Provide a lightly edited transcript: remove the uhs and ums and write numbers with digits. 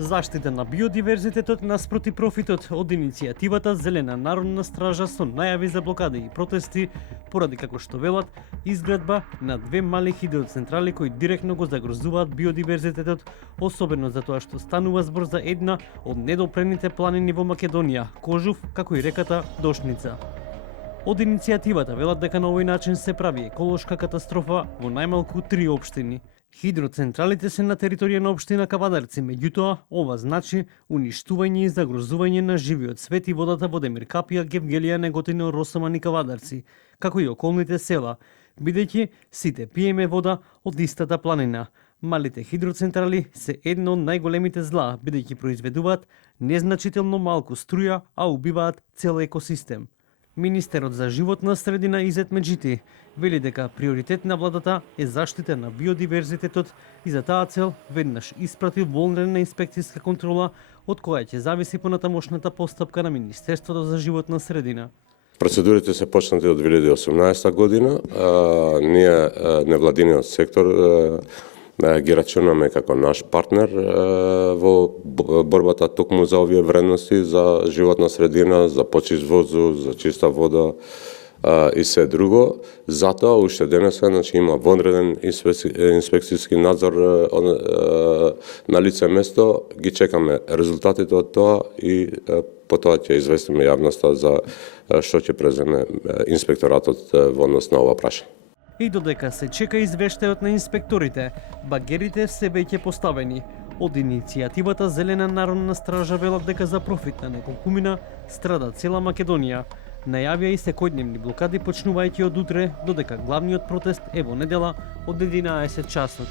Заштита на биодиверзитетот наспроти профитот од иницијативата Зелена народна стража со најави за блокади и протести поради, како што велат, изградба на две мали хидроцентрали кои директно го загрозуваат биодиверзитетот, особено затоа што станува збор за една од недопрените планини во Македонија, Кожув, како и реката Дошница. Од иницијативата велат дека на овој начин се прави еколошка катастрофа во најмалку 3 општини. Хидроцентралите се на територија на општина Кавадарци, меѓутоа ова значи уништување и загрозување на живиот свет и водата во Демир Капија, Гевгелија, Неготино, Росоман и Кавадарци, како и околните села, бидејќи сите пиеме вода од истата планина. Малите хидроцентрали се едно од најголемите зла, бидејќи произведуваат незначително малку струја, а убиваат цел екосистем. Министерот за животна средина Изет Меджити вели дека приоритет на владата е заштита на биодиверзитетот и за таа цел веднаш испрати волнена инспекцијска контрола од која ќе зависи понатамошната постапка на Министерството за животна средина. Процедурите се почнати од 2018 година. Ние, невладиниот сектор, ги рачунаме како наш партнер во борбата токму за овие вредности, за животна средина, за почист воздух, за чиста вода и се друго. Затоа уште денеска има вонреден инспекцијски надзор на лице место. Ги чекаме резултатите од тоа и потоа ќе известиме јавноста за што ќе преземе инспекторатот во однос на ова прашање. И додека се чека извештајот на инспекторите, багерите се веќе поставени. Од иницијативата Зелена народна стража велат дека за профит на неколкумина страда цела Македонија. Најавија и секојдневни блокади почнувајќи од утре, додека главниот протест е во недела од 11 часот.